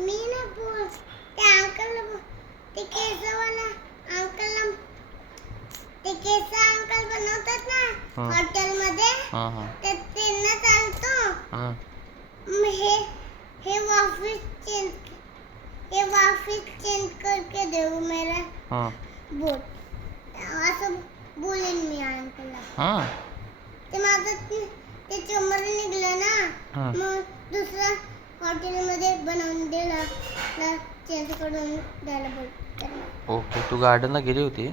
मी ना बोल त्या अंकल ते केसवाला अंकल ते केस अंकल बनवतात ना हॉटेलमध्ये ते त्यांना चालतो हे वापिस चेंज करके देऊ मेरा बोट असं बोलेन मी अंकलला ते माझं ते चमर निघलं ना मग दुसरा हॉटेलमध्ये बनवून दिला चेंज करून द्यायला बोलतो. ओके, तू गार्डनला गेली होती?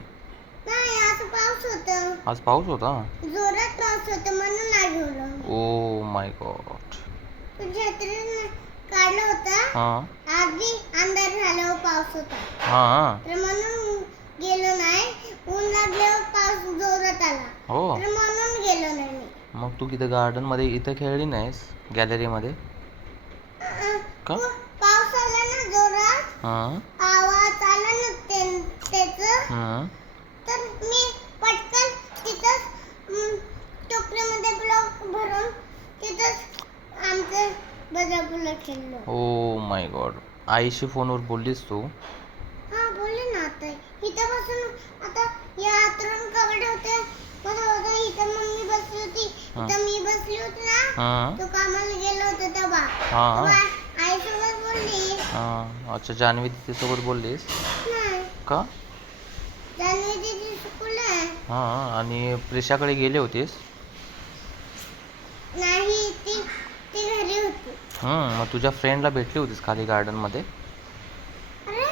नाही, आज पाऊस होता. आज पाऊस होता? जोरात पाऊस होता म्हणून नाही गेलो. Oh my God. तू छत्री काढलं होतं? आज बी अंधार झाल्यावर पाऊस होता. तर म्हणून गेलो नाही. ऊन लागल्यावर पाऊस जोरात आला. तर म्हणून गेलो नाही मी. मग तू किती गार्डन मध्ये इथे खेळली नाहीस गॅलरी मध्ये? का? पाऊस आला ना जोरात, आवाज आला ना त्याचं, तर मी पटकन तिथंच टोपलीमध्ये ब्लॉक भरून तिथंच आमचं बजारपुला खेळलो. Oh my God. आईशी फोनवर बोललीस तू? हा, बोलले ना. आता इथं बसून आता या आतरून कपडे होते. इथं मम्मी बसली होती, इथं मी बसली होती ना. तू कामाला गेलो होतो तेव्हा आईसोबत बोलली. अच्छा, जान्हवी तिच्यासोबत बोललीस? नाही. का? जान्हवी दीदी स्कूल आहे. आणि प्रिशाकडे गेले होतीस? नाही, ती घरी होती. मग तुझ्या फ्रेंडला भेटली होतीस खाली गार्डन मध्ये? अरे,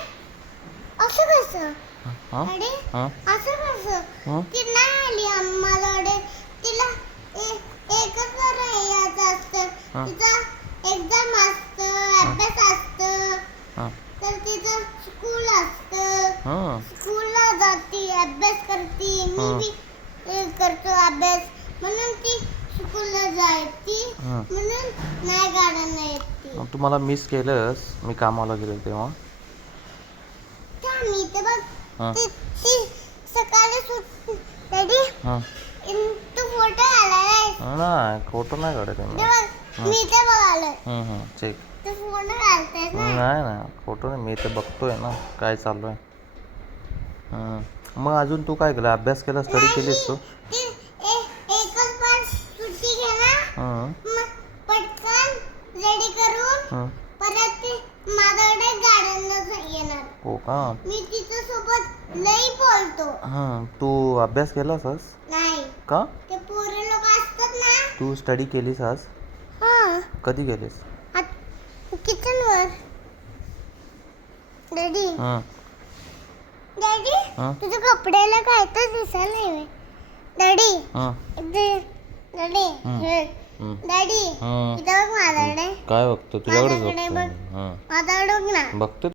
असं कसं? अरे, असं कसं? ती नाही आली माझ्याकडे. तिला एकच बार यायचं असतं. तिचा एक्झाम असतं, अभ्यास असतं, तर तिचं स्कूल असतं. स्कूलला जाते, अभ्यास करते. मी बी करतो अभ्यास, म्हणून ती स्कूलला जायची, म्हणून नाही गार्डनला येते. मग तुम्हाला मिस केलंस मी कामाला गेलो तेव्हा? मी तर बघ ती सकाळी सुट डॅडी तू फोटो आलाय नाही, फोटो नाही काढत मी ते बघायला चेक. तू फोटो घालतेस ना? नाही, फोटो नाही. मी तर बघतोय ना काय चालू आहे. मग अजून तू काय केलं? अभ्यास केला, स्टडी केलीस तू? एकच बार सुट्टी घ्या, मग पटकन रेडी करून परत माझ्याकडे गार्डनला येणार. हो का? मी तिच्या सोबत लई बोलतो. तू अभ्यास केलास आज? नाही. का? ते पोरं लोक असतात ना. तू स्टडी केलीस आज? कधी केलीस? किचन वर. डॅडी तुझ्या कपड्याला काय तर दिसायला नाही. डॅडी डॅडी इथं बघ माझ्याकडे. काय बघतो? तुझ्याकडे माझ्याकडे बघ. माझ्याकडे बघ ना. बघतो.